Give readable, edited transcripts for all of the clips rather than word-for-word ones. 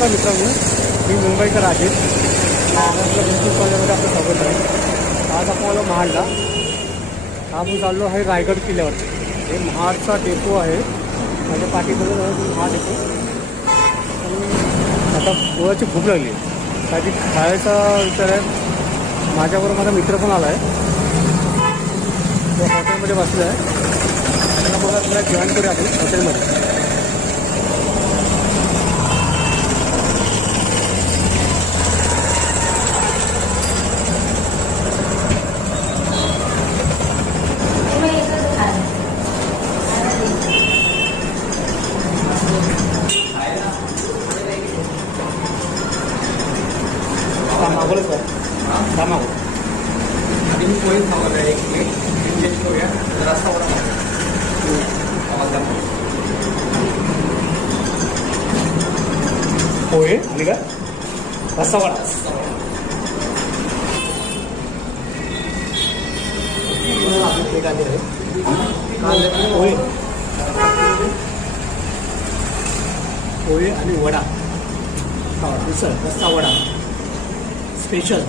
नमस्कार मित्रांनो, मी मुंबईचा राजेश. आपल्या बिझनेस कॉलेजमध्ये आपलं स्वागत आहे. आज आपण आलो महाडला. आपण चाललो आहे रायगड किल्ल्यावर. हे महाडचा डेपो आहे. माझ्या पाठीबरोबर महाड डेपो. आता पोळाची भूक लागली, काहीतरी खायचा विचार आहे. माझ्याबरोबर माझा मित्र पण आला आहे. तो हॉटेलमध्ये बसला आहे. त्याला बघा तुला जॉईन करूया आपण हॉटेलमध्ये. मागवलं सर, का मागवलं आधी मी पोहे मागवलं आहे. एक प्लेट चेंज करूया. रस्सा वडा पोहे आणि काय रस्सा वडा. आपली प्लेट आली आहे. पोहे पोहे आणि वडा, मिसळ रस्सा वडा स्पेशल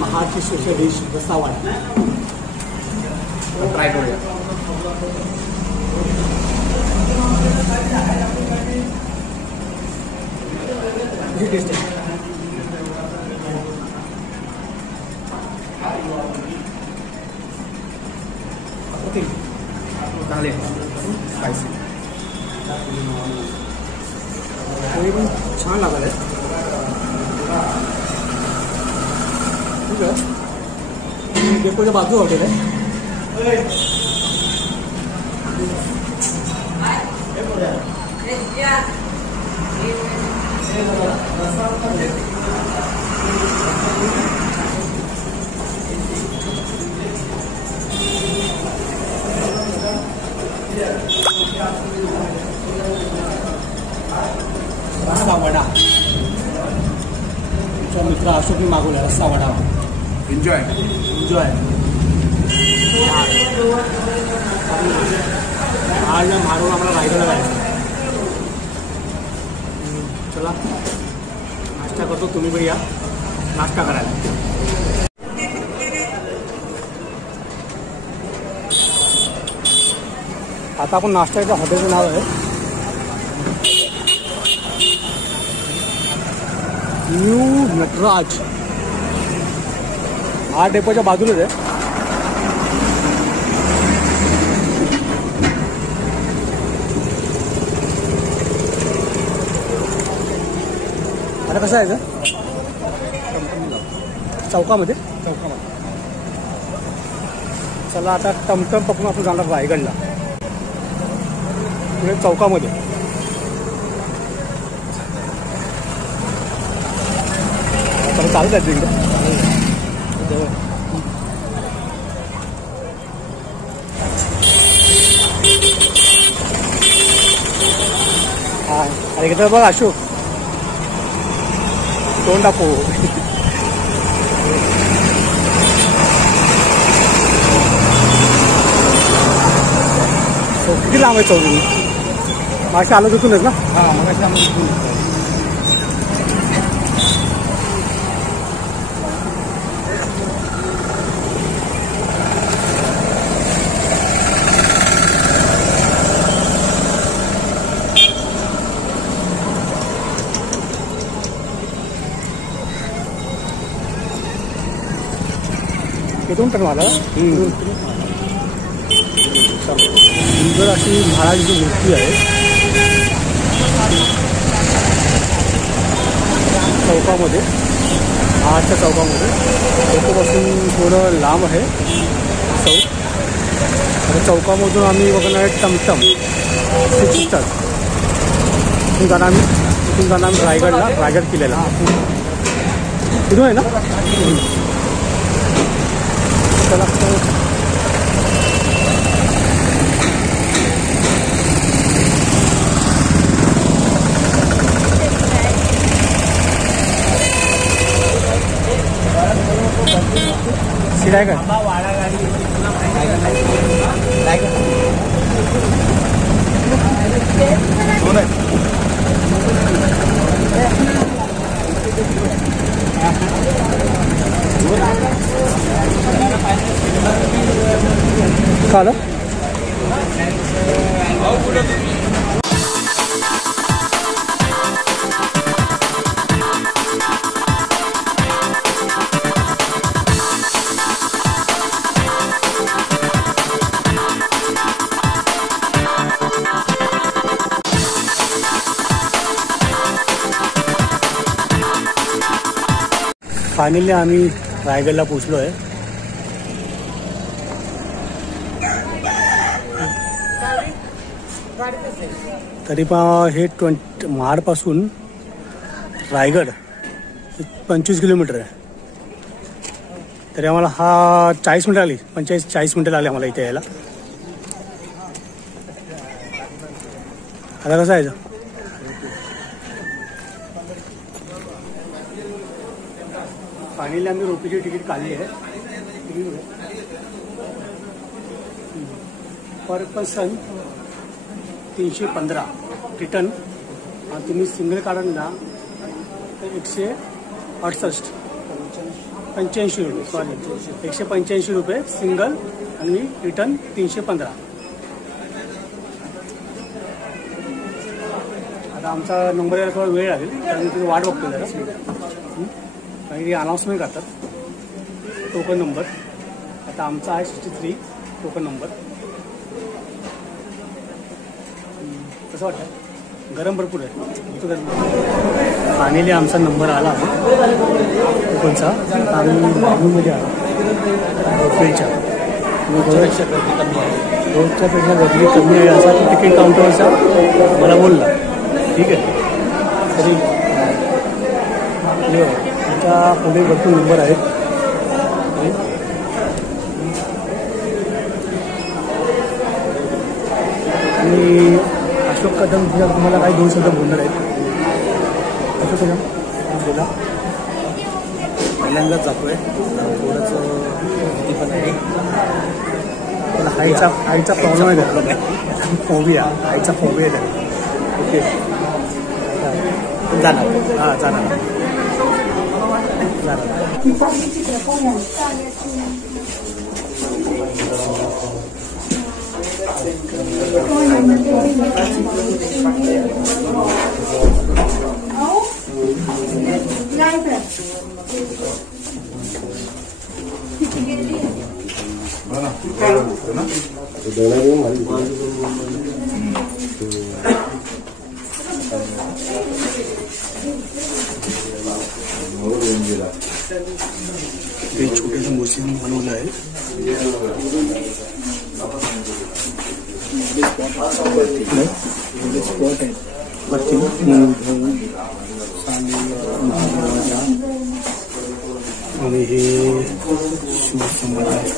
महाडची स्पेशल डिश रस्सा वडा. ट्राय करूया. कशी टेस्ट आहे? ओके झाले स्पायसी. पोहे पण छान लागत आहे. ठीक आहे. डेपोच्या बाजू हॉटेल आहे. रस्सा वडा तुमच्या मित्र अशोकने मागवला. रस्सा वडा एन्जॉय. आज मारून आम्हाला रायगडला जायचं. चला नाश्ता करतो. तुम्ही पण या नाश्ता करायला. आता आपण नाश्त्याच्या हॉटेलचं नाव आहे न्यू नटराज. हा डेपोच्या बाजूलाच आहे. आता कसं आहे चौकामध्ये. चला आता टमटम पकडून आपण जाणार रायगडला. चौकामध्ये चालत आहे तिकडे. हा अरे घेतलं बघ अशोक, तोंड दाखव. किती लांब आहे चौकी? मागच्या आलो तिथूनच ना. हां मग इथून पण मला सुंदर अशी महाराजांची मूर्ती आहे चौकामध्ये. महाडच्या चौकामध्ये लोकांपासून थोडं लांब आहे चौक. आता चौकामधून आम्ही बघणार आहे टमटम 6 स्टार. इथून जाणार आम्ही रायगडला, रायगड किल्ल्याला. इथून आहे ना. चला रायगड. रायगड फायनली आम्ही रायगडला पोचलो आहे. तरी पण हे महाडपासून रायगड 25 किलोमीटर आहे. तरी आम्हाला हा 40 मिनिटं लागली, 45-40 मिनिटं लागली आम्हाला इथे यायला. आता कसं आहे फायनली आम्ही रोपीची तिकीट काढली आहे. पर पर्सन 315 रिटर्न. आणि तुम्ही सिंगल काढाल ना तर 185 रुपये, सॉरी 185 रुपये सिंगल आणि रिटर्न 315. आता आमचा नंबर यायला थोडा वेळ लागेल कारण मी वाट बघतो जरा. काही अनाऊन्समेंट करतात टोकन नंबर. आता आमचा आहे 63 टोकन नंबर. कसं वाटतं? गरम भरपूर आहे. फायनली आमचा नंबर आला टोकनचा. आम्ही लॉबीमध्ये आला रोजच्या पेक्षा गर्दी कमी आहे असा तिकीट काउंटरचा मला बोलला. ठीक आहे, तरी तुमच्या पुढे भरपूर नंबर आहेत. आणि अशोक कदम तुम्हाला काही 2 शब्द बोलणार आहेत. अशोक कदम बोला. पहिल्यांदाच जातोय, थोडंसं भीती पण आहे. त्याला हाईचा प्रॉब्लेम आहे त्याला, फोबिया, हाईचा फोबिया आहे त्याला. ओके, जाणार. हां जाणार. ते छोटेसे म्युझियम बनवलं आहे. स्पॉट आहे वरती आणि हे शिवस्तंभ आहे.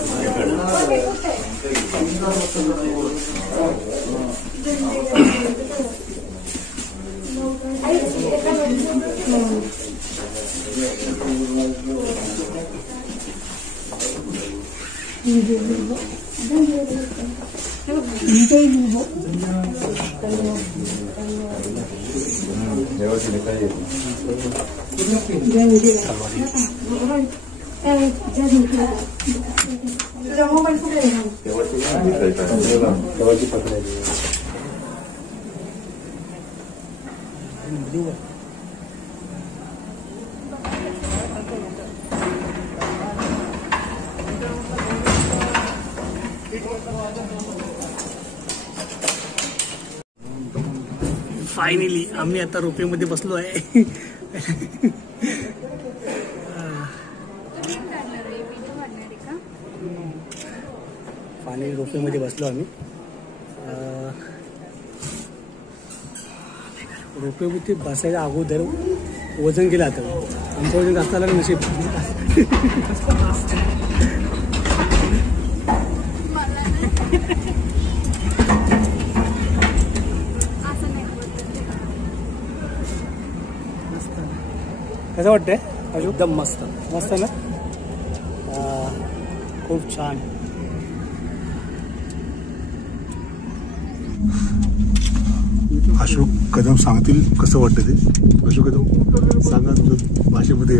फायनली आम्ही आता रोपेमध्ये बसलो आहे. फायनली रोपेमध्ये बसलो आम्ही. रोपेमध्ये बसायच्या अगोदर वजन केलं आता. आमचं वजन जास्त आलं नशीब. कसं वाटतंय अशोक? एकदम मस्त मस्त ना. खूप छान. अशोक कदम सांगतील कसं वाटतं ते. अशोक कदम सांगा तुझ्या भाषेमध्ये.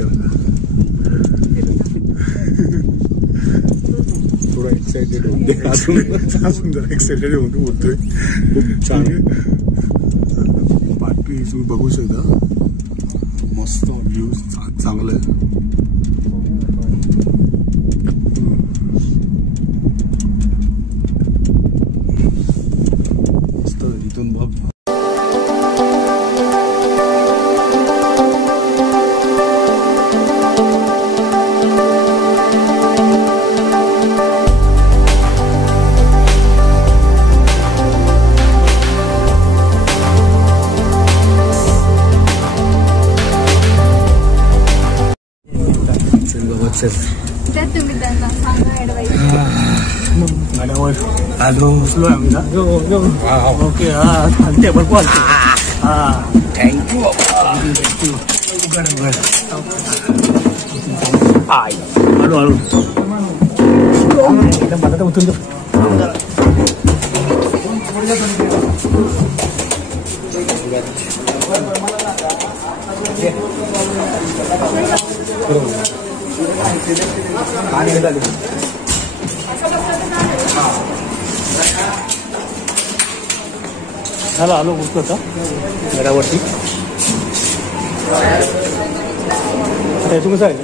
थोडा एक्साइटेड होते अजून जरा एक्साइटेड होऊन बोलतोय. खूप छान बाकी तुम्ही बघू शकता. मस्त व्ह्यू चांगलं आहे. मस्त इथून बघ. प्रोसेस. त्यात तुम्ही त्यांना सांगा ऍडवाइस. गाड्यावर आलो बसलो आम्ही ना. ओके टेबल पण थँक्यू थँक्यू. हळू हळू मला तर उतरून झालं आलो बसलो होता घरावरती. आता इथून कसं आहे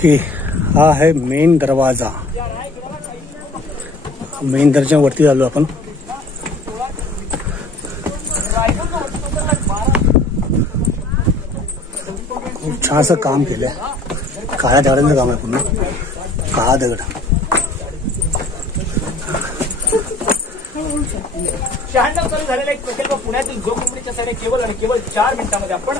की हा आहे मेन दरवाजा. मेन दर्जावरती आलो आपण. खूप छान असं काम केलंय. काळ्या दगडांचं काम आहे पुन्हा. काळा दगड. शहाण्णव चालू झालेला एक प्रकल्प पुण्यातील जोगमुंबरीच्या साईडने केवळ आणि केवळ 4 मिनिटांमध्ये आपण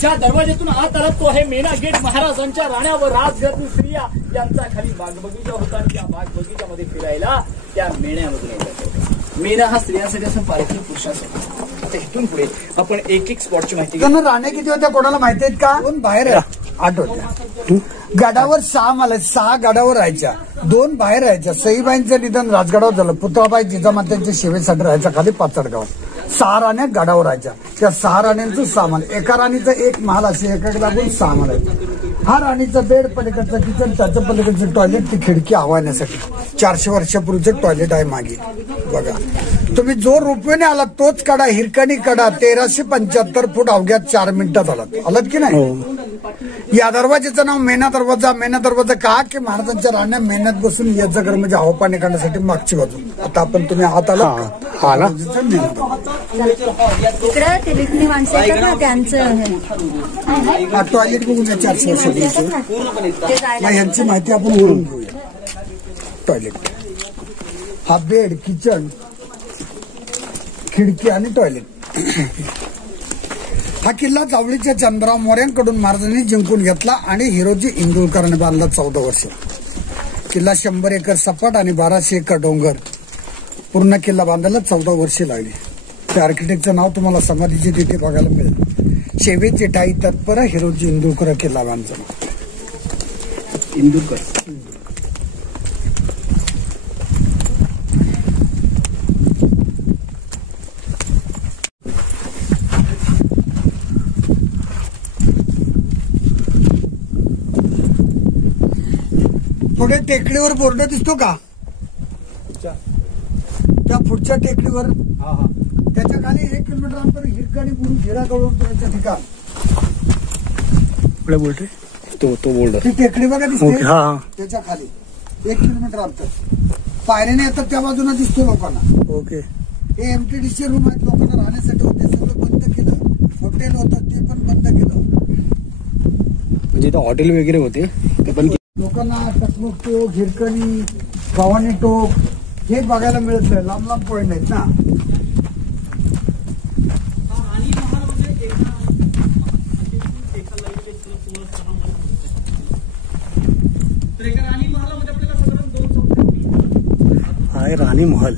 ज्या दरवाज्यातून आत आला तो आहे मेना गेट. महाराजांच्या राण्या व राजघरातील स्त्रिया यांचा खाली बागबगीचा होता आणि त्या बागबगीच्यामध्ये फिरायला त्या मेण्यामधून येतात. मेना हा स्त्रियांसाठी असं पारखी पुरुषांसाठी. आता इथून पुढे आपण एक एक स्पॉटची माहिती घेऊ. राण्या किती होत्या कोणाला माहिती आहेत का? 2 बाहेर 8 होत्या. गडावर 6 मला 6 गडावर राहायच्या. 2 बाहेर राहायच्या. सईबाईंचं निधन राजगडावर झालं. पुतळाबाई जिजामात्यांच्या सेवेसाठी राहायच्या खाली पाचडगावात. 6 राण्या गडावर राहायच्या. त्या 6 राण्यांचं 6 महल. एका राणीचं 1 महल असे एका लागून 6 महल आहेत. हा राणीचं बेड, पलीकडचं किचन, त्याचं पलीकडचं टॉयलेट, ती खिडकी आवाहण्यासाठी 400 वर्षापूर्वीचं टॉयलेट आहे मागे बघा. तुम्ही जो रोपवेने आलात तोच कडा, हिरकणी कडा. 1375 फूट अवघ्यात 4 मिनिटात आलात की नाही. या दरवाजेचं नाव मेना दरवाजा. मेना दरवाजा का की महाराजांच्या राण्या मेन्यात बसून याचं घर म्हणजे हवा पाणी काढण्यासाठी मागची बाजू. आता आपण तुम्ही आत आला इकडं ते रिटणी माणसं येतात ना त्यांचं टॉयलेट बघून 400 वर्षापूर्वी यांची माहिती आपण ओळखून घेऊया. टॉयलेट हा बेड, किचन, खिडकी आणि टॉयलेट. हा किल्ला जावळीच्या चंद्रराव मोऱ्यांकडून महाराजांनी जिंकून घेतला आणि हिरोजी इंदुरकरांनी बांधला 14 वर्ष. किल्ला 100 एकर सपाट आणि 1200 एकर डोंगर. पूर्ण किल्ला बांधायला 14 वर्षे लागली. त्या आर्किटेक्टचं नाव तुम्हाला समाधीची तिथे बघायला मिळेल. शेवेची ठाई तत्पर हिरोजी इंदुरकर किल्ला बांधला. इंदुरकर पुढे टेकडीवर बोर्ड दिसतो का? त्या पुढच्या टेकडीवर त्याच्या खाली 1 किलोमीटर अंतर हिरकणी म्हणून हिरागडच्या ठिकाण. कुठे बोलते तो बोल्डर. ती टेकडी बघा दिसते. हा त्याच्या खाली 1 किलोमीटर अंतर. पायऱ्याने येतात त्या बाजूला दिसतो लोकांना. ओके. हे एमटीडीसी रूम आहेत लोकांना राहण्यासाठी होते. सगळं बंद केलं. हॉटेल होतं ते पण बंद केलं. म्हणजे इथं हॉटेल वगैरे होते ते पण लोकांना टकमक टोक, हिरकणी, भवानी टोक हे बघायला मिळत नाही. लांब लांब पॉईंट आहेत ना. आहे राणी महल.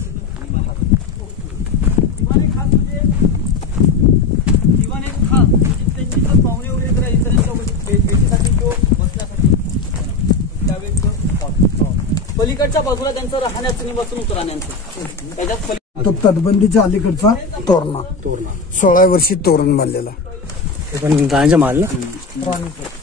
पलीकडच्या बाजूला त्यांचं राहण्याचं निवासन होतं राहण्याचं. तो तटबंदीच्या अलीकडचा तोरणा 16 वर्षी तोरण बांधलेला. हे पण राणीचा महाल ना. राणीचं.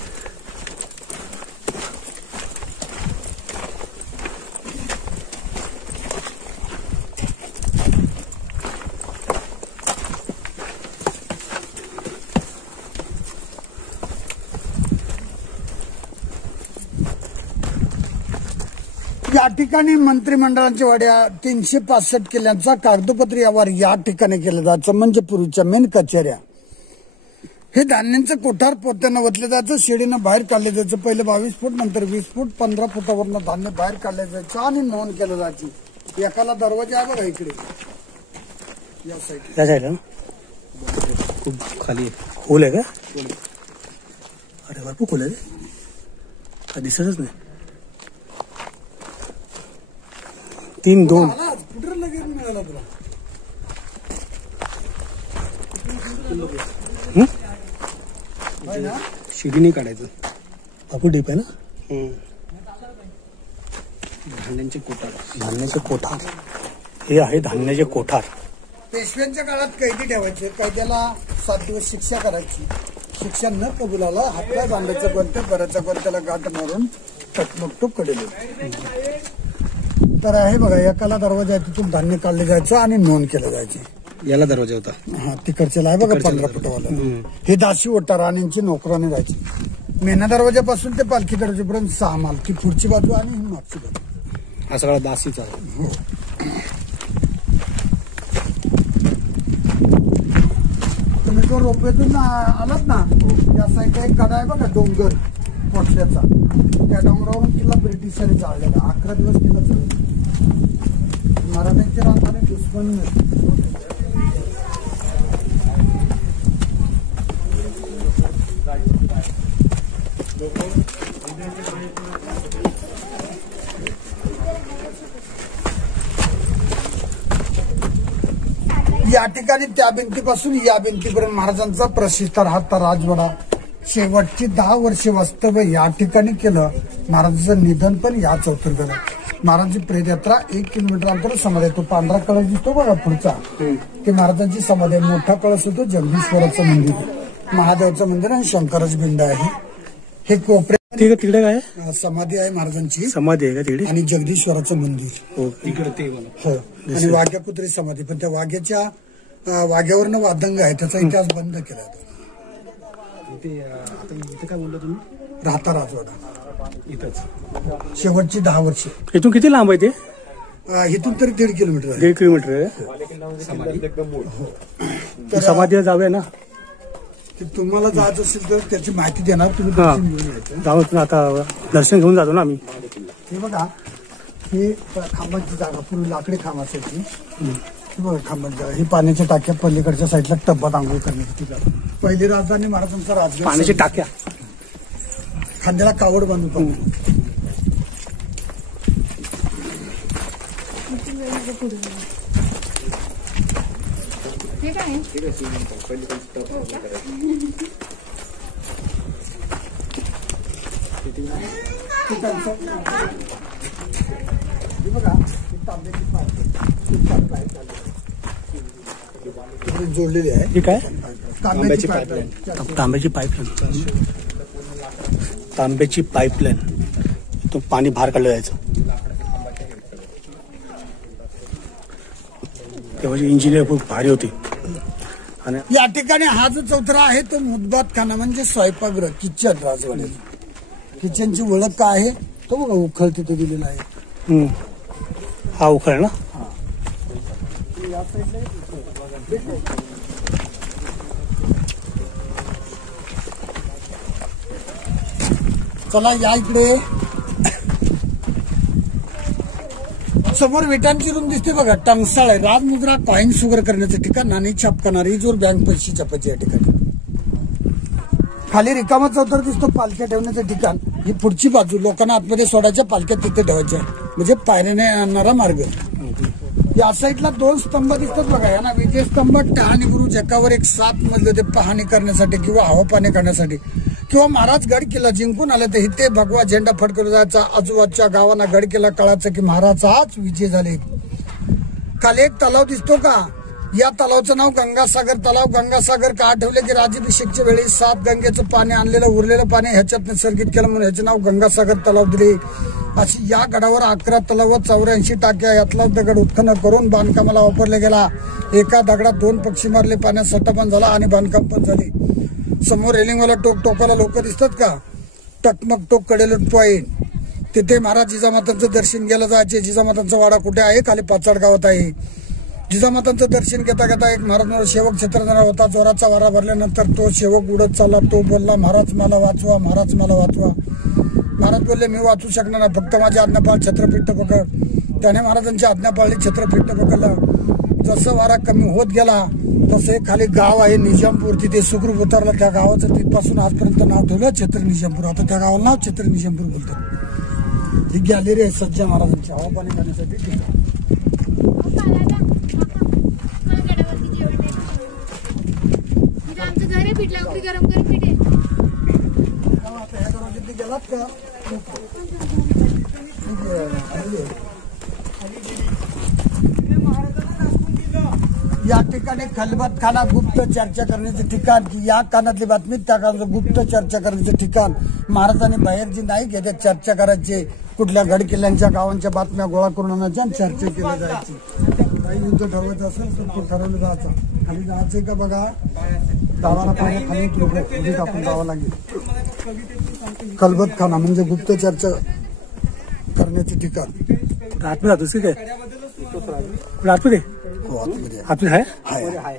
या ठिकाणी मंत्रिमंडळाच्या वाड्या 365 किल्ल्यांचा कागदोपत्री व्यवहार या ठिकाणी केला जायचं. म्हणजे पूर्वीच्या मेन कचेऱ्या. हे धान्यांचं कोठार पोत्यानं वतलं जायचं. शेडीनं बाहेर काढले जायचं. पहिले 22 फूट, नंतर 20 फूट, 15 फुटावरनं धान्य बाहेर काढले जायचं आणि नोंद केलं जायची. एकाला दरवाजा आहे बघा इकडे, या साईड. त्या साईडला खूप खाली खोल आहे का? अरे भरपूर खोल आहे रे, का दिसतच नाही. 3-2 कुठं लगेच मिळाला तुला? शिडी नाही काढायचं. बापू डीप आहे ना. धान्याचे कोठार हे आहे. धान्याचे कोठार पेशव्यांच्या काळात कैदी ठेवायचे. कैद्याला 7 दिवस शिक्षा करायची. शिक्षा न कबुलाला हातपाय बांधायचं, गोंत्या भरायचा, गोंत्याला गाठ मारून टकमकटूक कडेल. तर आहे बघा, एकाला दरवाजा आहे, तिथून धान्य काढले जायचं आणि नोंद केलं जायचे. याला दरवाजा होता. हा, तिकडच्याला आहे बघा 15 फुटावाला. हे दासी ओटा राणींची नोकराने जायची. मेना दरवाजापासून ते पालखी दरवाजेपर्यंत 6 माल. ती पुढची बाजू आणि ही मागची बाजू. हा सगळा दासीचा. हो. तुम्ही जो रोपेतून आलात ना, या साईडला एक कडा आहे बघा डोंगर पोटल्याचा. त्या डोंगरावरून किल्ला ब्रिटिशांनी चाललेला. 11 दिवस किल्ला चालला. मराठ्यांचे राजधानी दुश्मन. या ठिकाणी त्या भिंतीपासून या भिंतीपर्यंत महाराजांचा प्रसिद्ध राहता राजवाडा. शेवटची 10 वर्षे वास्तव्य या ठिकाणी केलं. महाराजांचं निधन पण या चौथरगडला. महाराजांची प्रेतयात्रा 1 किलोमीटर अंतर समाधी. तो पांढरा कळस दिसतो बघा पुढचा, ते महाराजांची समाधी. मोठा कळस होतो जगदीश्वराचं मंदिर, महादेवाचं मंदिर आणि शंकराची पिंड आहे. हे कोपरे तिकडे काय समाधी आहे महाराजांची. समाधी आहे का तिकडे? आणि जगदीश्वराचं मंदिर. हो तिकडे ते हो. आणि वाघ्या कुत्री समाधी. पण त्या वाघ्याच्या वाघ्यावरनं वादंग आहे, त्याचा इतिहास बंद केला होता. इथे काय बोलला तुम्ही? राहता राजवाडा इथंच. शेवटची 10 वर्षे. इथून किती लांब आहे ते? इथून तरी 1.5 किलोमीटर आहे. 1.5 किलोमीटर आहे. तर समाधीला जाऊया ना. ते तुम्हाला जायचं असेल तर त्याची माहिती देणार. तुम्ही हा. दर्शन घेऊन यायचं. जाऊ आता दर्शन घेऊन जातो ना आम्ही. हे बघा, हे खांबाची जागा. पूर्वी लाकडी खांब असायची. हे बघा खांबाची जागा. ही पाण्याच्या टाक्या पलीकडच्या साईडला टब्बात आंघोळ करण्याची ठिकाण. पहिली राजधानी महाराजांचा राजगड. पाण्याच्या टाक्या. खांद्याला कावड बांधून. जोडलेली आहे. हे काय? तांब्याची पाईपलाईन. तांब्याची पाईपलाईन. तांब्याची पाईपलाईन. तो पाणी बाहेर काढलं जायचं. तेव्हाची इंजिनियर खूप भारी होती. आणि या ठिकाणी हा जो चौथरा आहे तो मुदबात खाना म्हणजे स्वयंपाकगृह, किचन. राजवाड्यात किचनची ओळख काय आहे? तो बघा उखळ तिथे दिलेला आहे. हा उखळ ना. चला या इकडे. समोर विटांची रूम दिसते बघा. टंगसाळ आहे. राजमुद्रा कॉईन शुगर करण्याचं ठिकाण. नाणी छाप करणारी जोर बँक पैसे छापायची या ठिकाणी. खाली रिकामा चौथर दिसतो पालख्या ठेवण्याचं ठिकाण. ही पुढची बाजू लोकांना आतमध्ये सोडायच्या, पालख्या तिथे ठेवायच्या. म्हणजे पायऱ्याने आणणारा मार्ग. या साईडला 2 स्तंभ दिसतात बघा. या ना विजय स्तंभ, टहाणी बुरुज. एकावर एक 7 मजले ते पाहणी करण्यासाठी किंवा हवा पाणी करण्यासाठी. किंवा महाराज गड किल्ला जिंकून आले तर इथे भगवा झेंडा फडकवला जायचा. आजूबाजूच्या गावांना गड किल्ला कळायचं की महाराज आज विजय झाले. खाली एक तलाव दिसतो का, या तलावाचं नाव गंगासागर तलाव. गंगासागर का ठेवले की राज्याभिषेकच्या वेळी 7 गंगेचं पाणी आणलेलं उरलेलं पाणी ह्याच्यात निसर्गित केलं म्हणून ह्याचे नाव गंगासागर तलाव दिले. अशी या गडावर 11 तलाव 84 टाक्या यातला दगड उत्खनन करून बांधकामाला वापरला गेला. एका दगडात 2 पक्षी मारले, पाण्यात सट्टा पण झाला आणि बांधकाम पण झाले. समोर रेलिंगवाला टोकाला लोक दिसतात का, टकमक टोक कडेल पॉईंट, तिथे महाराज जिजामातांचं दर्शन घ्यायला जायचे. जिजामातांचा वाडा कुठे आहे, खाली पाचाड गावात आहे. जिजामातांचं दर्शन घेता घेता एक महाराज सेवक छत्रधर होता. जोराचा वारा भरल्यानंतर तो सेवक उडत चालला. तो बोलला, महाराज मला वाचवा, महाराज मला वाचवा. महाराज बोलले, मी वाचू शकणार नाही, फक्त माझी आज्ञा पाळ, छत्रपीठ पकड. त्याने महाराजांची आज्ञा पाळली, छत्रपीठ पकडलं. जसं वारा कमी होत गेला तसं एक खाली गाव आहे निजामपूर, तिथे सुखरूप उतरला. त्या गावाचं तिथपासून आजपर्यंत नाव ठेवलं छत्र निजामपूर. आता त्या गावाला नाव छत्र निजामपूर बोलतात. ही गॅलरी आहे सज्जा महाराजांची हवा पाणी करण्यासाठी. आमचं घर आहे पीठ लावून गरम गरम पीठ आहे. गेलात का या ठिकाणी खलबतखाना गुप्त चर्चा करण्याचे ठिकाण, की या कानातली बातमी त्या कानातलं गुप्त चर्चा करण्याचे ठिकाण. महाराजांनी बाहेर जी नाही घेते चर्चा करायची, कुठल्या गड किल्ल्यांच्या गावांच्या बातम्या गोळा करून आणायच्या आणि चर्चा केली जायची. काही युद्ध ठरवायचं असेल तर तो ठरवलं जायचं. खाली जायचंय का बघा, गावाला पाहिजे खाली उभी टाकून जावं लागेल. खलबतखाना म्हणजे गुप्त चर्चा करण्याचे ठिकाण. आतमध्ये राहतोस की काय, आतमध्ये हो आतमध्ये आतमध्ये आहे.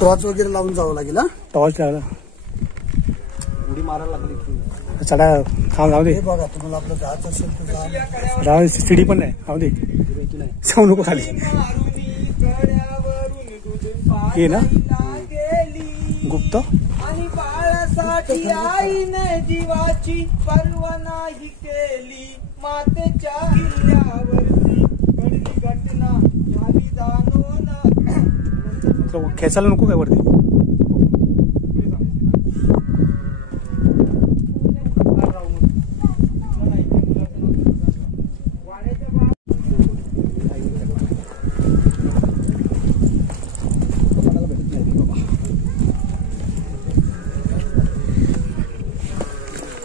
टॉर्च वगैरे लावून जावं लागेल. हा टॉर्च लागला, उडी मारायला लागली. चढा थांब, जाऊ दे. हे बघा, तुम्हाला आपलं जायचं असेल तर जा. राव सीडी पण नाही, जाऊ दे, जाऊ नको खाली. हे ना गुप्त आणि बाळासाठी आईने जीवाची पर्वा नाही केली. मातेच्या किल्ल्यावरती घडली घटना झाली दानोन. खेचायला नको काय वरती.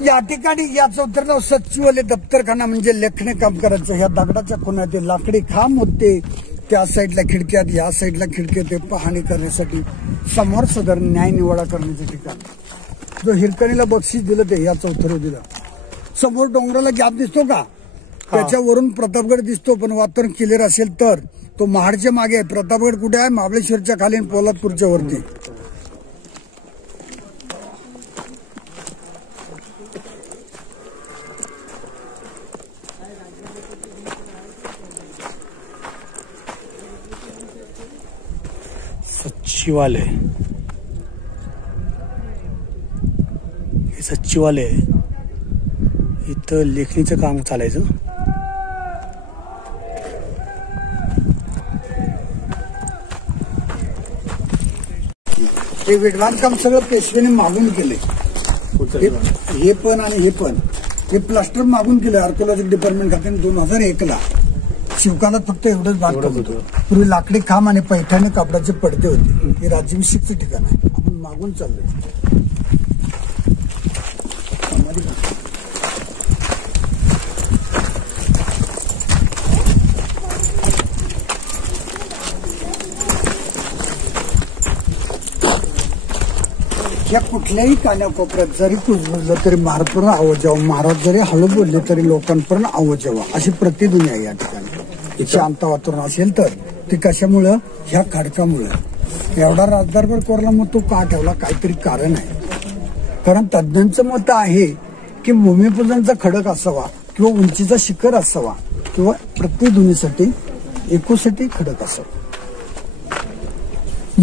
या ठिकाणी याचं उत्तर नाव सचिवालय दप्तरखाना म्हणजे लेखणे काम करायचं. ह्या दगडाच्या खुणात लाकडी खांब होते, त्या साईडला खिडक्यात, या साईडला खिडक्यात ते पाहणी करण्यासाठी. समोर सदर न्याय निवाडा करण्याचे ठिकाण. जो हिरकणीला बक्षीस दिलं ते याचं उत्तर दिलं. समोर डोंगराला गॅप दिसतो का, त्याच्यावरून प्रतापगड दिसतो, पण वातावरण क्लिअर असेल तर तो महाडच्या मागे आहे. प्रतापगड कुठे आहे, महाबळेश्वरच्या खाली, पोलादपूरच्या वरती. सचिवालय, हे सचिवालय आहे. इथं लेखणीचं काम चालायचं. हे विडबांधकाम सगळं पेशवेने मागून केले. हे पण आणि हे पण हे प्लास्टर मागून केलं आर्किओलॉजिक डिपार्टमेंट खात्याने 2001ला. शिवकालात फक्त एवढंच बांधकाम होतं. पूर्वी लाकडी खांब आणि पैठणी कापडाचे पडदे होते. हे राज्याभिषेकचं ठिकाण आहे. आपण मागून चाललोय. या कुठल्याही कान्याकोपऱ्यात जरी कुजबुजलं तरी महाराजपर्यंत आवाज यावं, महाराज जरी हळू बोलले तरी लोकांपर्यंत आवाज यावा, अशी प्रतिध्वनी आहे या ठिकाणी. शांत वातावरण असेल तर ते कशामुळं, ह्या खडकामुळं. एवढा राजदरबार कोरला मग तो का ठेवला, काहीतरी कारण आहे. कारण तज्ज्ञांचं मत आहे की भूमिपूजनचा खडक असावा किंवा उंचीचा शिखर असावा किंवा प्रतिध्वनीसाठी एकोसाठी खडक असावा.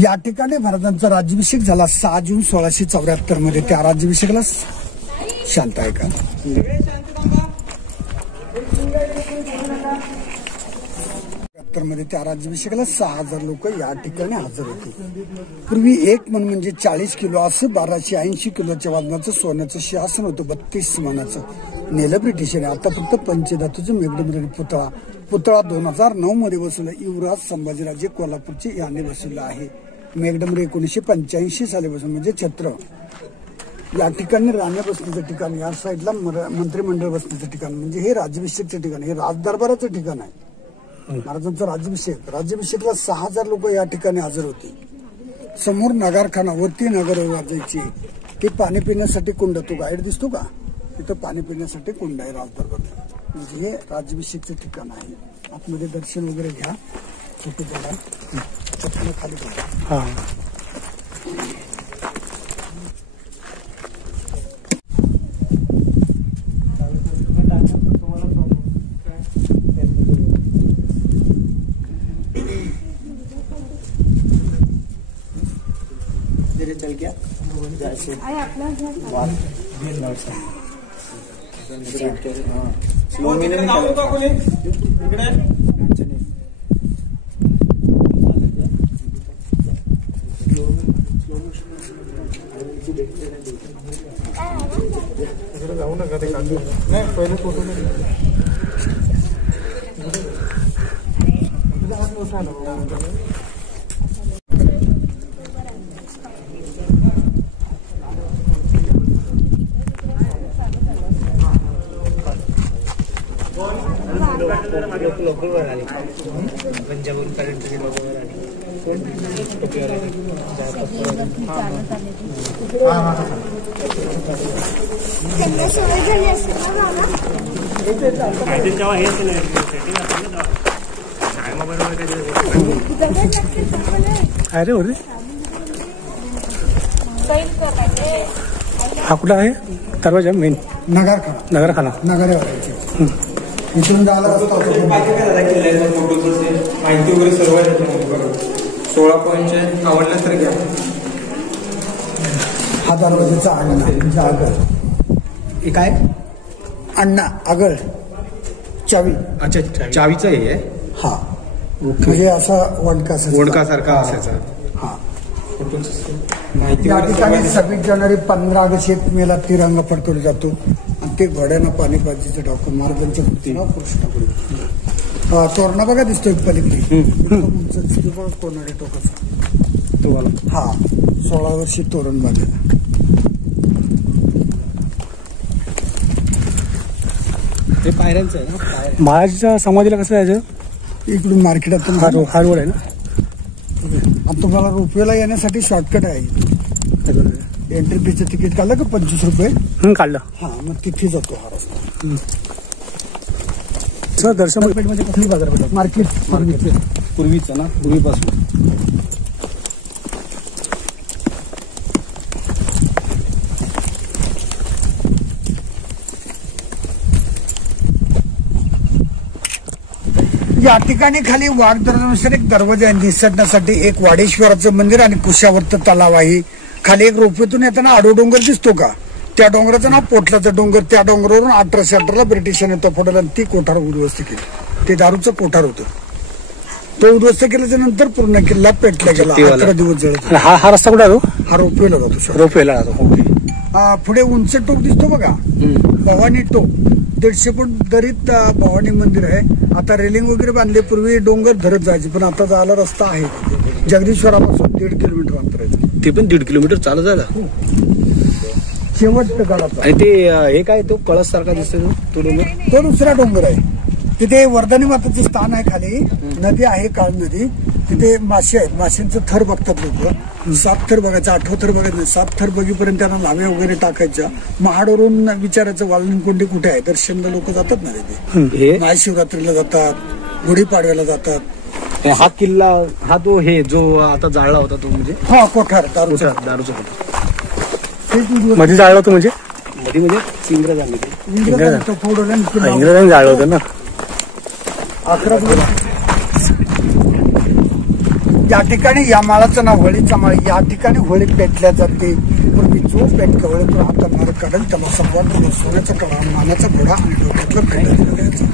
या ठिकाणी महाराजांचा राज्याभिषेक झाला 6 जून 1674 मध्ये. त्या राज्याभिषेकाला शांत आहे का, 1972 मध्ये त्या राज्याभिषेकाला 6000 लोक या ठिकाणी हजर होते. पूर्वी 1 मन म्हणजे 40 किलो असं 1280 किलोच्या वजनाचं सोन्याचं सिंहासन होतं. 32 मानाचं नेलं ब्रिटिशांनी. आता फक्त पंचधातूचं मेघडंबरी पुतळा 2009 मध्ये बसवला. युवराज संभाजीराजे कोल्हापूरचे यांनी बसवला आहे. मेघडंबरी 1985 साली बसवलं म्हणजे छत्र. या ठिकाणी राण्या बसण्याचं ठिकाण, या साईडला मंत्रिमंडळ बसण्याचं ठिकाण, म्हणजे हे राज्याभिषेकचं ठिकाण, हे राजदरबाराचं ठिकाण आहे. महाराजांचा राज्याभिषेकला 6000 लोक या ठिकाणी हजर होते. समोर नगारखाना, वरती नगर वाजायची. ते पाणी पिण्यासाठी कुंड, तो गाईड दिसतो का तिथं पाणी पिण्यासाठी कुंड आहे राजदरबार. म्हणजे हे राज्याभिषेकचं ठिकाण आहे. आतमध्ये दर्शन वगैरे घ्या. छोटे जरा चप्पल खाली घ्या. चल गया जाऊ नका ते काढू नाही पहिले फोटो लोकलवर आली पंजाबवरून करंटची लोकलवर आली. अरे हो रे हा कुठला आहे दरवाजा मेन नगरखाना इथून जायला रस्ता होता. माहिती वगैरे सर्व आहे त्याच्यामध्ये. 16 पॉईंट आवडलं तर घ्या. हा दरवाजाचा अण्णा आगळ काय अण्णा आगळ चावी. अच्छा चावीचं हे आहे. हा म्हणजे असा वडकासारखा असायचा. हा माहिती या ठिकाणी 26 जानेवारी 15 ऑगस्ट 1 मेला तिरंगा फडकवला जातो. आणि ते घोड्यानं पाणी पाजीचं डाकू महाराजांच्या कृतीला कृष्णापुढे तोरणा बघा दिसतोय पलीकडे दिसतो बघा कोणाडे टोकाचा तुम्हाला. हा 16 वर्षी तोरण बांधलेला. हे पायऱ्यांचं आहे ना. महाराजांच्या समाधीला कसं जायचं इकडून मार्केटातून हा रोड आहे ना. आणि तुम्हाला रोपवेला येण्यासाठी शॉर्टकट आहे. एंट्री फीचं तिकीट काढलं का 25 रुपये काढलं. हा मग तिथे जातो हा रस्ता. सर दर्शन मार्केटमध्ये कसली बाजारपेठ मार्केट पूर्वीचं ना पूर्वीपासून. या ठिकाणी खाली वाघ दरवाजानुसार एक दरवाजा आहे. निसटण्यासाठी एक वाडेश्वराचं मंदिर आणि कुशावर्त तलाव आहे. खाली एक रोपवेतून येताना आडो डोंगर दिसतो का, त्या डोंगराचं नाव पोटलाचा डोंगर. त्या डोंगरावरून 1818 ला ब्रिटिशांनी तो फोडला आणि ती कोठार उद्ध्वस्त केली. ते दारूचं कोठार होतं. तो उद्ध्वस्त केल्याच्या नंतर पूर्ण किल्ला पेटला गेला. 11 दिवस जळत. हा रस्ता कुठे जातो. हा रोपवेला जातो. रोपवेला जातो. पुढे उंच टोक दिसतो बघा, भवानी टोक. 150 फूट दरीत भवानी मंदिर आहे. आता रेलिंग वगैरे बांधले. पूर्वी डोंगर धरत जायचे पण आता जायला रस्ता आहे. जगदीश्वरापासून 1.5 किलोमीटर अंतर आहे. ते पण 1.5 किलोमीटर चालत जायला. शेवट गडाचा. आणि ते हे काय तो कळस सारखा दिसतो तो डोंगर. तो दुसरा डोंगर आहे. तिथे वर्धनी माताचं स्थान आहे. खाली नदी आहे काळ नदी. तिथे मासे आहेत. माशांचं थर बघतात लोक. 7 थर बघायचं, 8 थर बघायचं. 7 थर बघीपर्यंत त्यांना लाव्या वगैरे टाकायच्या. महाडवरून विचारायचं वालनिंगकोंडी कुठे आहे. दर्शनला लोक जातात ना तिथे. महाशिवरात्रीला जातात, गुढीपाडव्याला जातात. हा किल्ला हा तो हे जो आता जाळला होता तो म्हणजे हा कोठार दारूचा मध्ये जाळलं होतं म्हणजे इंग्रजांनी जाळलं होतं ना. 11 दिवस. या ठिकाणी या माळाचं नाव होळीचा माळ. या ठिकाणी होळी पेटल्या जाते. पूर्वी जो पेटल्या होळीतून हातात मार काढेल त्याला संवाद सोन्याचा कडा, मानाचा घोडा आणि डोक्यातलं पेटलं जायचं.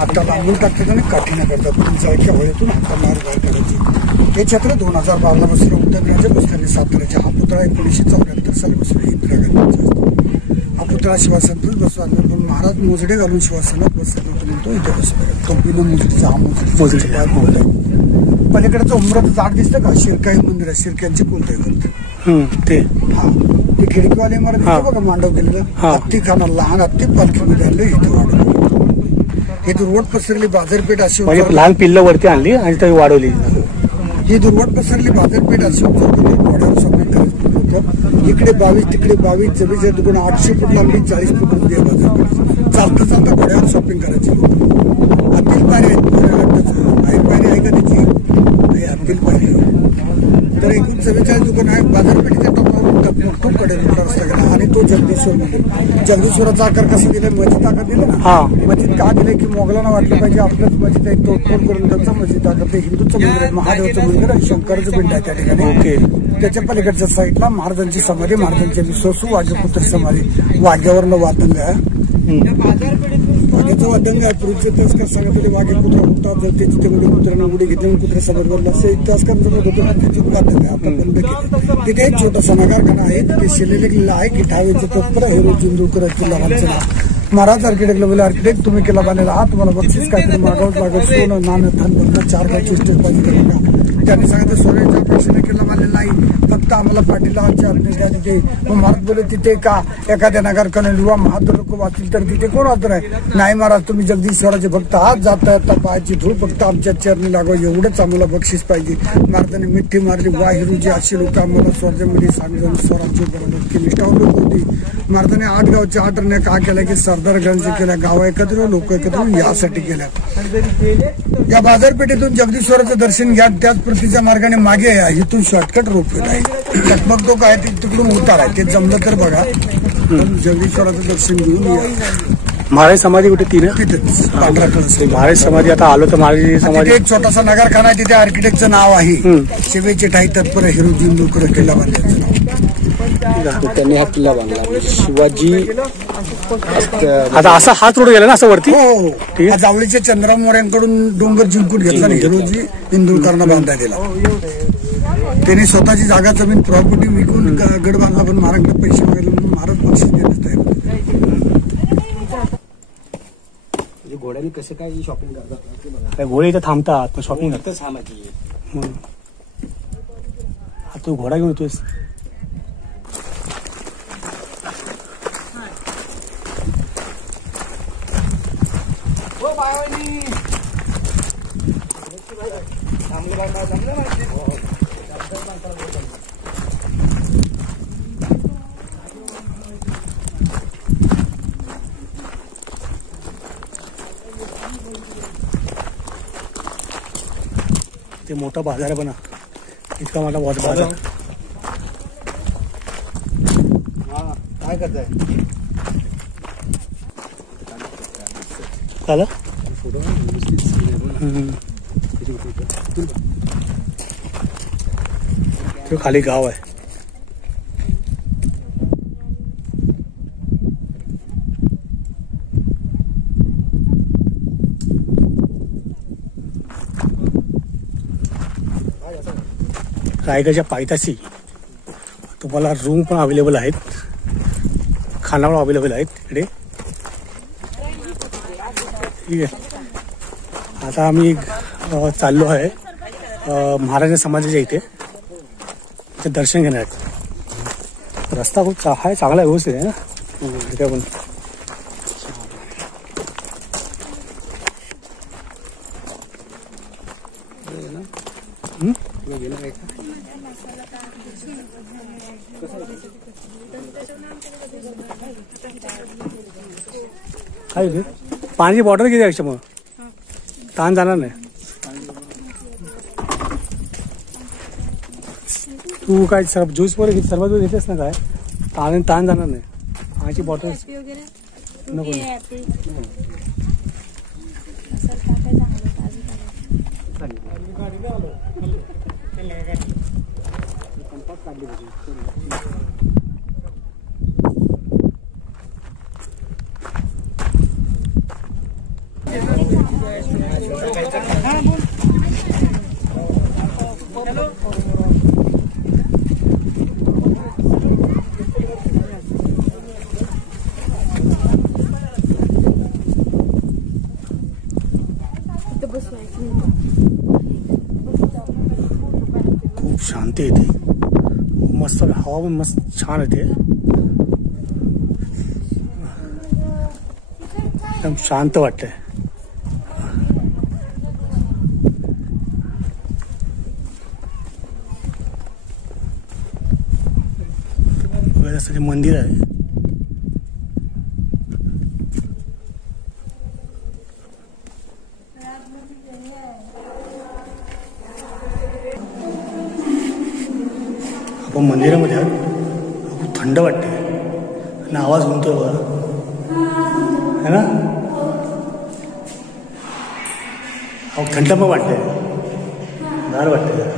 आता लांबून टाकतात आणि काठीने करतात. जायच्या वळीतून हाता मार बाहेर काढायची. हे छत्र 2012 बसलं उद्योगराजे बसलेले साताऱ्याचे. हा पुतळा 1974 साली बसला इंदिरा गांधींचा. हा पुतळा शिवासनातच बसला पण महाराज मोजडे घालून शिवासनात बसला तो इथे बसला. तो बिना मोजडीचा हा मोजडी. पलीकडचं उमराचं झाड दिसतं का? शिरकाई मंदिर आहे. शिरक्यांची कुलदैवत ते हा ते खिडकीवाले इमारत बघा मांडव केलेलं. हत्ती खाना लहान हत्ती पालखीमध्ये आणलं इथे वाढवलं. इथे रोड पसरली बाजारपेठ अशी लहान पिल्ल वरती आणली आणि ती वाढवली. ही दुर्वट पसरली बाजारपेठ अशी घोड्यावर शॉपिंग करायचं होतं. इकडे 22 तिकडे 22 जवळच्या दुकान 800 फूट लांबी 40 फूट रुपये बाजारपेठ. चालता चालता घोड्यावर शॉपिंग करायची. आतील पायरी आहेत. पायरी आहे का त्याची? आतील पायरी. तर एकूण 44 दुकान आहे. बाजारपेठेच्या टोकावरून खूप कडे रस्ता गेला आणि तो जगदीश्वर मंदिर. जगदीश्वराचा आकार कसा दिलाय? मस्जिद आकार दिला ना. मस्जिद का दिलंय की मोगलांना वाटलं पाहिजे आपलंच मस्जिद आहे. तोडफोड करून त्यांचं मस्जिद आकार. ते हिंदूचं मंदिर आहे. महादेवाचं मंदिर आणि शंकराचं पिंड आहे त्या ठिकाणी. त्याच्या पलीकडच्या साईडला महाराजांची समाधी. महाराजांचे विश्वासू वाघपुत्र समाधी. वाघ्यावरनं वादंग आहे. वाघ्याचं वादंग आहे. पूर्वीचे इतिहासकार सांगत वाघे कुत्रा होता. जर त्याची तेवढे कुत्र्यानं उडी घेतली कुत्रे समाज बोलला असं इतिहासकार जमत होतं. त्याच्यात वादंग आहे. आता बंद केले. तिथे एक छोटासा नगारखाना आहे. तिथे शिलेलेख लिहिला आहे की ठावेचं तत्पर हिरो चिंदूकर किल्ला महाराज आर्किटेक्ट आर्किटेक्ट तुम्ही केला बांधलेला आहात. तुम्हाला बक्षीस काहीतरी मागावंच लागत. सोनं नाणं धन भरणं 4 गायची स्टेप पाहिजे का? त्यांनी सांगितलं सोन्याच्या अपेक्षेने केला बांधलेला नाही. फक्त आम्हाला पाठीला द्या तिथे. मग महाराज बोलले तिथे का एखाद्या नगरखान्यात युवा महादर लोक वाचतील तर तिथे कोण वाचर आहे? नाही महाराज तुम्ही जगदीश्वराचे भक्त आहात. जाता येता पायाची धूळ फक्त आमच्या चरणी लागावं एवढंच आम्हाला बक्षीस पाहिजे. महाराजांनी मिठी मारली. वाहिरूजी अशी लोक आम्हाला स्वर्गामध्ये सांगून स्वराज्य बरोबर की निष्ठावून लोक होती. महाराजांनी 8 गावच्या 8 रण्या का केल्या की सरदार गंज केल्या. गाव एकत्र लोक एकत्र यासाठी केल्या. या बाजारपेठेतून जगदीश्वराचं दर्शन घ्या. त्याच प्रतीच्या मार्गाने मागे या. इथून शॉर्टकट रोपवे आहे. टकमक तो काय तिकडून उतार आहे. ते जमलं तर बघा. जगदीश्वराचं दर्शन घेऊन या. महाराज समाधी कुठे? तिथेच पांढरा कळस. महाराज समाधी आता आलो तर महाराज समाधी. एक छोटासा नगरखाना आहे. तिथे आर्किटेक्टचं नाव आहे. शिवेचे ठाई तत्पर हिरो चिंदूकर किल्ला बांधल्याचं नाव. त्यांनी हा किल्ला बांधला. शिवाजी आता असा हात रोड गेला ना असं वरती. हो जावळीच्या चंद्रराव मोऱ्यांकडून डोंगर जिंकून घेतला आणि हिरोजी इंदुरकरांना बांधला दिला. त्यांनी स्वतःची जागा जमीन प्रॉपर्टी विकून गड बांधला. पण महाराजकडे पैसे वगैरे महाराज बक्षीस देत आहेत. घोड्याने कसं काय शॉपिंग करतात? घोडे इथं थांबतात पण शॉपिंग करतात. तू घोडा घेऊन येतोयस. ते मोठा बाजार आहे बना. इतका मोठा बाजार. काय करताय? झालं तो खाली गाव आहे. रायगडच्या पायथ्याशी तुम्हाला रूम पण अवेलेबल आहेत. खाना पण अवेलेबल आहेत तिकडे. ठीक आहे. आता आम्ही चाललो आहे महाराज समाजाच्या इथे दर्शन घेणार. रस्ता खूप आहे चांगला व्यवस्थित आहे ना. तिथे पण काय पाण्याची बॉटल किती आहे मग ताण जाणार नाही. तू काय ज्यूस वगैरे सरबत घेतेस ना काय ताण जाणार नाही. पाण्याची बॉटल नको. खूप शांती येते, खूप मस्त हवा पण मस्त छान येते, एकदम शांत वाटतंय. असं मंदिर आहे. आपण मंदिरामध्ये खूप थंड वाटते आणि आवाज घुमतोय बघा, है ना. थंड पण वाटते, गार वाटते.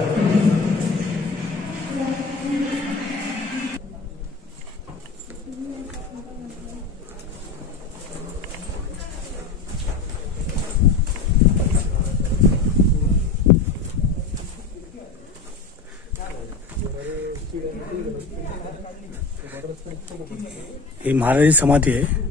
ही महाराजांची समाधी आहे.